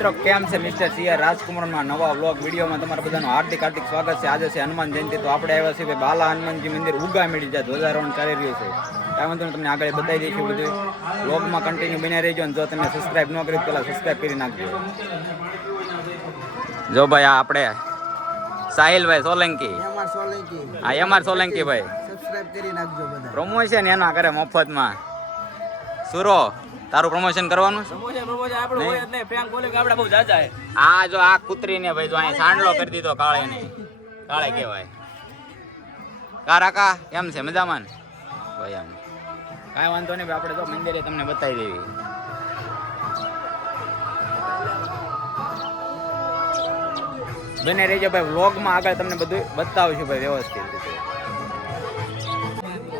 મિત્રો કેમ છે મિસ્ટર સીઆર રાજકુમારના નવા વ્લોગ વિડીયોમાં તમારા બધાનું હાર્દિક સ્વાગત છે. આજે છે હનુમાન જયંતિ, તો આપણે આવ્યા છીએ બાલા હનુમાનજી મંદિર ઉગા મેળી જ્યાં ધ્વજારોહણ ચાલી રહ્યું છે. કાંઈ વાંધો તમને આગળ બતાવી દઈશું બધું. વ્લોગમાં કન્ટિન્યુ બન્યા રહેજો અને જો તમે સબસ્ક્રાઈબ ન કરી પહેલાં સબસ્ક્રાઈબ કરી નાખજો. જો ભાઈ આ આપણે સાહિલભાઈ સોલંકી, હા એમઆર સોલંકી ભાઈ સબસ્ક્રાઇબ કરી નાખજો બધા. પ્રમોશન એના કરે મફતમાં. સુરો તારું પ્રમોશન કરવાનું આ જો આ કૂતરીને ભાઈ જો અહીં સાંડલો કરી દીધો કાળે ને કાળે કહેવાય. કારાકા એમ છે મજામાં ભાઈ? એમ કાંઈ વાંધો નહીં ભાઈ, આપણે તો મંદિરે તમને બતાવી દેવી. બને રહેજો ભાઈ વ્લોગમાં, આગળ તમને બધું બતાવશું ભાઈ વ્યવસ્થિત રીતે.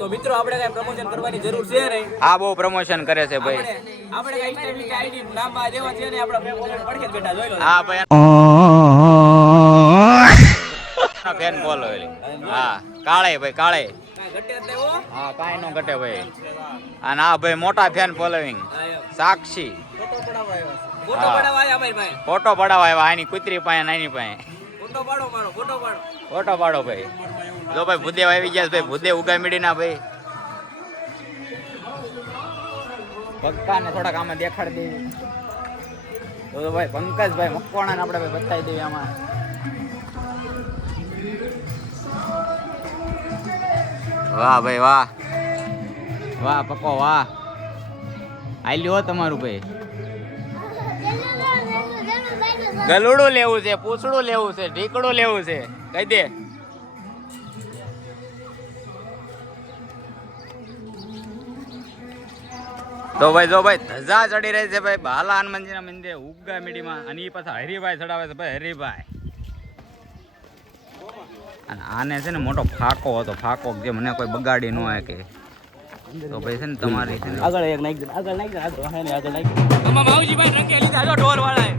તો મિત્રો આપણે કઈ પ્રમોશન કરવાની જરૂર છે નહીં. આ બહુ પ્રમોશન કરે છે ભાઈ. આપણે કઈ ઇન્સ્ટા આઈડી નામ આ દેવા છે ને આપણા પડખે બેઠા જોઈ લો. હા ભાઈ ફેન બોલો. હા કાળે ભાઈ કાળે. ઘટે એટલે એવો? હા કાઈ નો ઘટે ભાઈ. અને આ ભાઈ મોટા ફેન ફોલોઈંગ સાક્ષી. ફોટો પડાવવા આયા ભાઈ. ફોટો પડાવવા આવ્યા આની કુતરી પાસે નાની પાસે. ફોટો પાડો મારો, ફોટો પાડો. ફોટો પાડો ભાઈ. જો ભાઈ ભૂદેવ આવી ગયા ભાઈ, ભૂદેવ ઉગા મીડી ના ભાઈ. પક્કા ને થોડાક આમાં દેખાડી દેવી. તો ભાઈ પંકજભાઈ મકવાણા ને આપણે ભાઈ બતાવી દેવી આમાં. વાહ ભાઈ વાહ વાહ પક્કો વાહ. આલ્યો તમારું ભાઈ. ગલુડું લેવું છે, પૂછડું લેવું છે, ઢીકડું લેવું છે, કહી દે. તો ભાઈ જો ભાઈ ધજા ચડી રહી છે ભાઈ બાલા હનુમાનજી ના મંદિર ઉગા મીડીમાં. અને એ પાછા હરિભાઈ ચડાવે છે ભાઈ, હરિભાઈ. અને આને છે ને મોટો ફાકો હતો, ફાકો જે મને કોઈ બગાડી ન હોય કે. તો ભાઈ છે ને તમારી આગળ એક નાખી દે, આગળ નાખી દે, આગળ નાખી દે. અમાર માવજી ભાઈ રંગે લીધા જો ઢોર વાળાએ.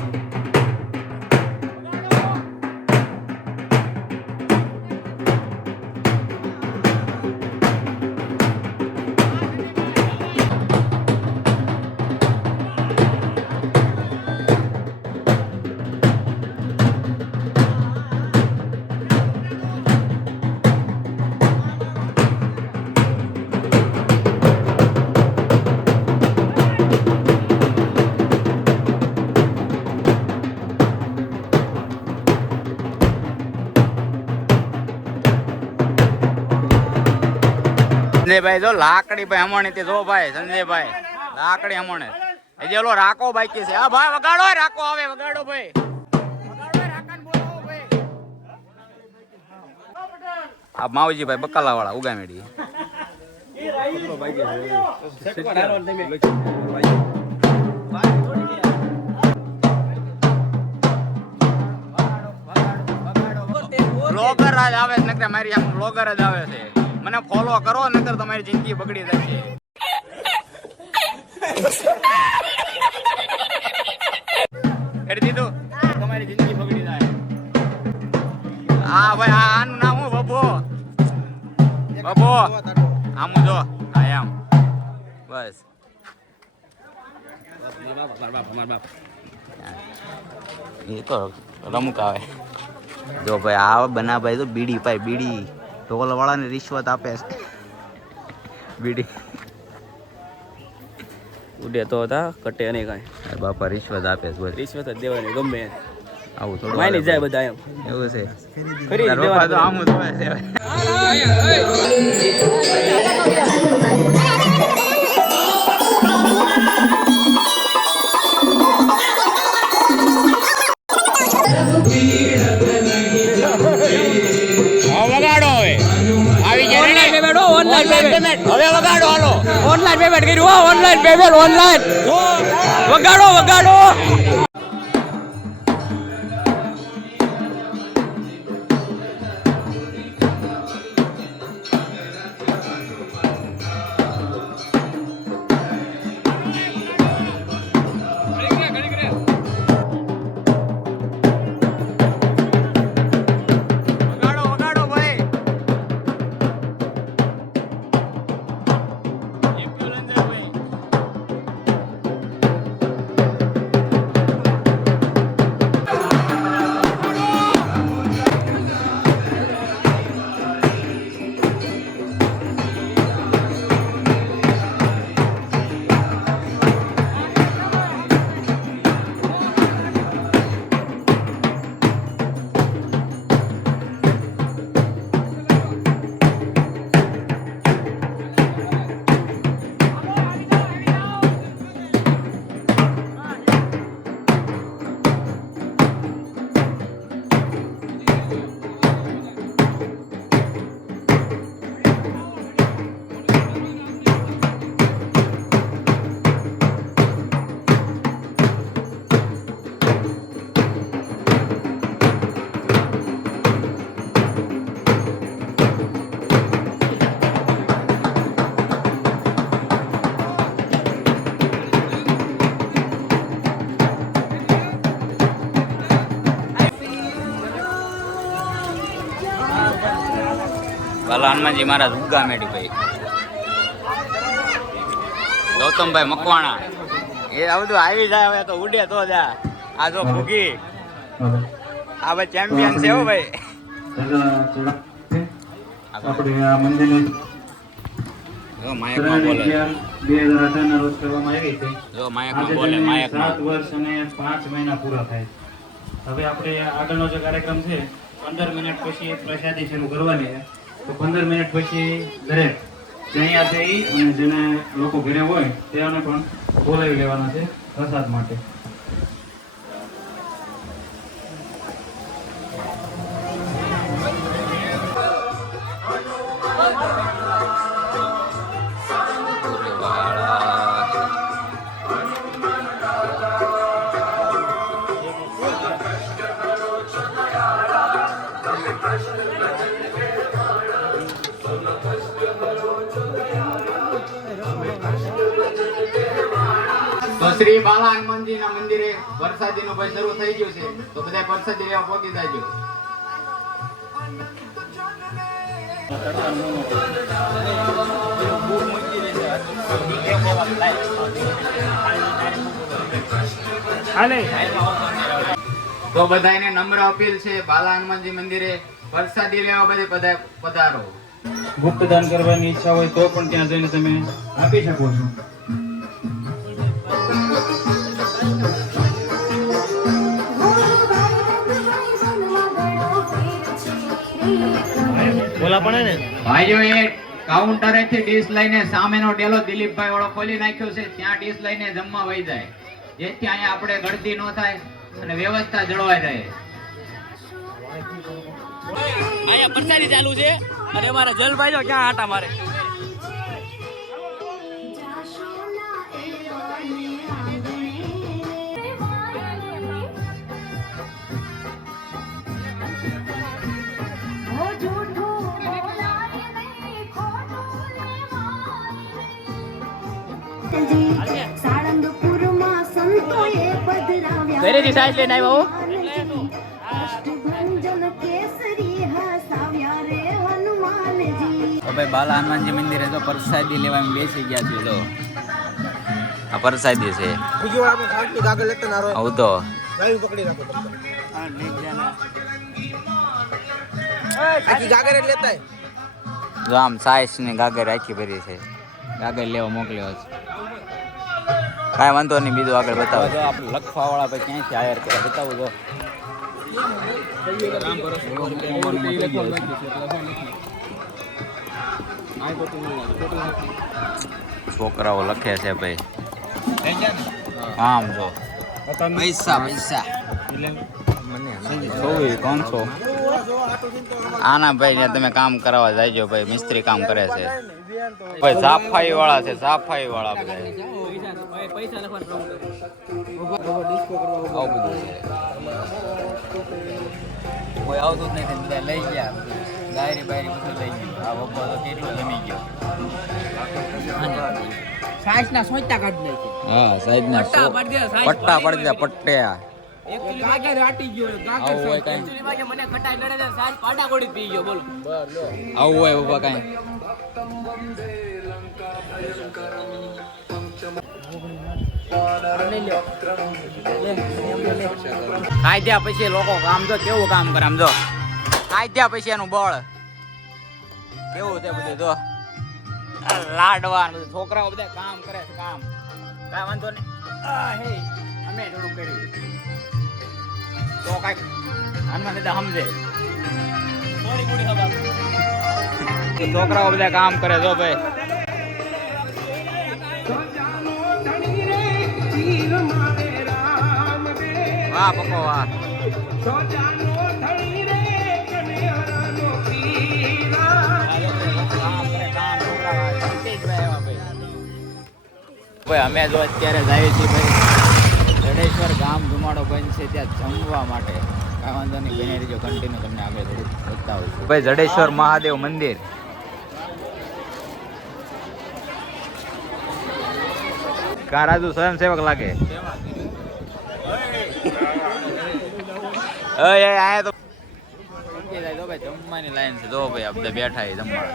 સંજયભાઈ જો લાકડી ભાઈ હમણાં તે જો ભાઈ સંજયભાઈ લાકડી હમણાં હજી ઓલો રાકો બાકી છે. હા ભાઈ વગાડો, રાકો આવે વગાડો ભાઈ. આ માવજી ભાઈ બકાલા વાળા ઉગા મેડી. બ્લોગર જ આવે છે નકર મારી આમ બ્લોગર જ આવે છે. મને ફોલો કરો નકર તમારી જિંદગી બગડી જશે. કરી દીધું તમારી જિંદગી બગડી જાય. હા ભાઈ આનું નામ હું બબો બબો આમ જો હા એમ બસ. એ તો રમુક આવે. જો ભાઈ આ બના ભાઈ તો બીડી પાય બીડી. ઢોલ વાળાને રિશ્વત આપે છે બીડી. ઉડે તો હતા કટે નહીં કાંઈ. બાપા રિશ્વત આપે છે. રિશ્વત જ દેવાની ગમે આવું થોડું માની જાય બધા એમ. એવું છે ખરી રોપા તો આમ જ હોય છે. હવે વગાડો હાલો. ઓનલાઈન પેમેન્ટ કર્યું, ઓનલાઈન પેમેન્ટ, ઓનલાઈન વગાડો વગાડો. હનુમાનજી મહારાજ ઉગા મેડી ભાઈ ગૌતમભાઈ મકવાણા એ આ બધું આવી જાય હવે તો ઉડે તો જા આ જો ભૂગી આ ભાઈ ચેમ્પિયન છે હો ભાઈ આપણે આ મંદિરની જો માયકમાં બોલે 2018 ના રોજ કરવામાં આવી છે. જો માયકમાં બોલે માયકમાં 7 વર્ષ અને 5 મહિના પૂરા થાય. હવે આપણે આગળનો જે કાર્યક્રમ છે 15 મિનિટ પછી પ્રસાદી શરૂ કરવાની છે. તો 15 મિનિટ પછી દરેક જ્યાં છે ઈ અને જેને લોકો ઘરે હોય તેઓને પણ બોલાવી લેવાના છે પ્રસાદ માટે. તો શ્રી બાલા હનુમાનજી ના મંદિરે પ્રસાદી નું ભાઈ શરૂ થઈ ગયું છે. તો બધા પ્રસાદી લેવા પહોંચી જાજો. તો બધાને નમ્ર અપીલ છે બાલા હનુમાનજી મંદિરે પ્રસાદી લેવા બધે બધા પધારો. ગુપ્તદાન કરવાની ઈચ્છા હોય તો પણ ત્યાં જઈને તમે આપી શકો છો. બોલા પણ ને ભાઈઓ એ કાઉન્ટરેથી ડીશ લઈને સામેનો ડેલો દિલીપભાઈ વાળો ખોલી નાખ્યો છે. ત્યાં ડીશ લઈને જમવા વહી જાય જેથી અહીંયા આપણે ગળદી ન થાય અને વ્યવસ્થા જળવાઈ રહે. અહીંયા પ્રસાદી ચાલુ છે અને અમારા જલભાઈ જો ક્યાં આટા મારે. ઘરેથી સાઈઝ લઈને આવ્યો ભાઈ બાલા હનુમાનજી મંદિરે તો પ્રસાદી લેવા બેસી ગયા છે. તો આ પ્રસાદી છે આવું તો જો આમ સાઈસ ની ગાગર રાખી ભરી છે. ગાગર લેવા મોકલ્યો છે. કાંઈ વાંધો નહીં બીજું આગળ બતાવો. જો આપણે લખવા વાળા ભાઈ ક્યાંથી આયર કરે બતાવું જો છોકરાઓ લખે છે ભાઈ આમ જો પૈસા પૈસા 300 આના ભાઈ ને તમે કામ કરાવવા જાયજો ભાઈ. મિસ્ત્રી કામ કરે છે ભાઈ. સાફાઈ વાળા છે સાફાઈ વાળા બધા પૈસા લખવાનું આવું બધું છે. કોઈ આવતું જ નથી બધા લઈ ગયા ડાયરી બાયરી બધું લઈ ગયું. આ બપોર તો કેટલું જમી ગયો. સાઈઝના સોચતા કાઢી નાખે. હા સાઈઝના પટ્ટા પડી દે પટ્ટ્યા એકચ્યુઅલી ગાગર આટી ગયો ગાગર આવું હોય કાંઈ એકચ્યુઅલી માં કે મને ખટાઈ નડે છે સાઈઝ પાટા કોડી પી ગયો બોલો. આવું હોય બાબા કાંઈ ખાઈ ત્યાં પછી લોકો કામ જો કેવું કામ કરે આમ જો ખાઈ ત્યાં પછી એનું બળ કેવું છે બધું જો લાડવા બધું છોકરાઓ બધા કામ કરે છે કામ કાંઈ વાંધો નહીં. હે અમે થોડું કર્યું તો કાંઈક હનુમાન દાદા સમજે. છોકરાઓ બધા કામ કરે જો ભાઈ. વાહ પપ્પો વાહ. ભાઈ અમે જો અત્યારે જઈએ છીએ ભાઈ જડેશ્વર ગામ ધુમાડો બંધ છે ત્યાં જમવા માટે. કાંઈ વાંધો નહીં બને રહીજો કન્ટિન્યુ તમને આગળ થોડુંક બતાવું છું. ભાઈ જડેશ્વર મહાદેવ મંદિર કા રાજુ સ્વયંસેવક લાગે. આયા તો ભાઈ જમવાની લાઈન છે. જો ભાઈ આપણે બેઠા છે જમવા.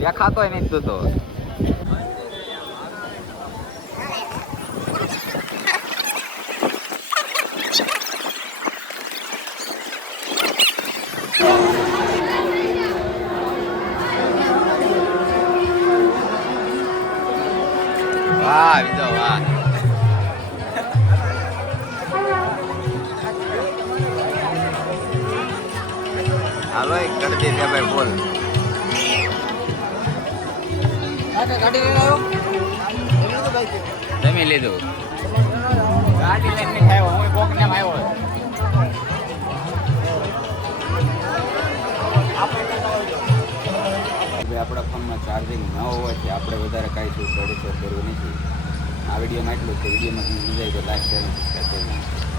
દેખાતોય નહીં તું તો. વાહ વિજો વાહ. હાલો એક ગળદી દે ભાઈ બોલ. જમી લીધું. ગાડી લઈને નહીં આવ્યો, હું કોક ને આવ્યો. હવે આપણા ફોનમાં ચાર્જિંગ ન હોવાથી આપણે વધારે કાંઈ શું સ્ટડી શેર કરવું નથી. આ વિડીયોમાં એટલું જ છે. વિડીયોમાં તમને મજા આવી તો લાઈક શેર અને સબસ્ક્રાઈબ કરજો.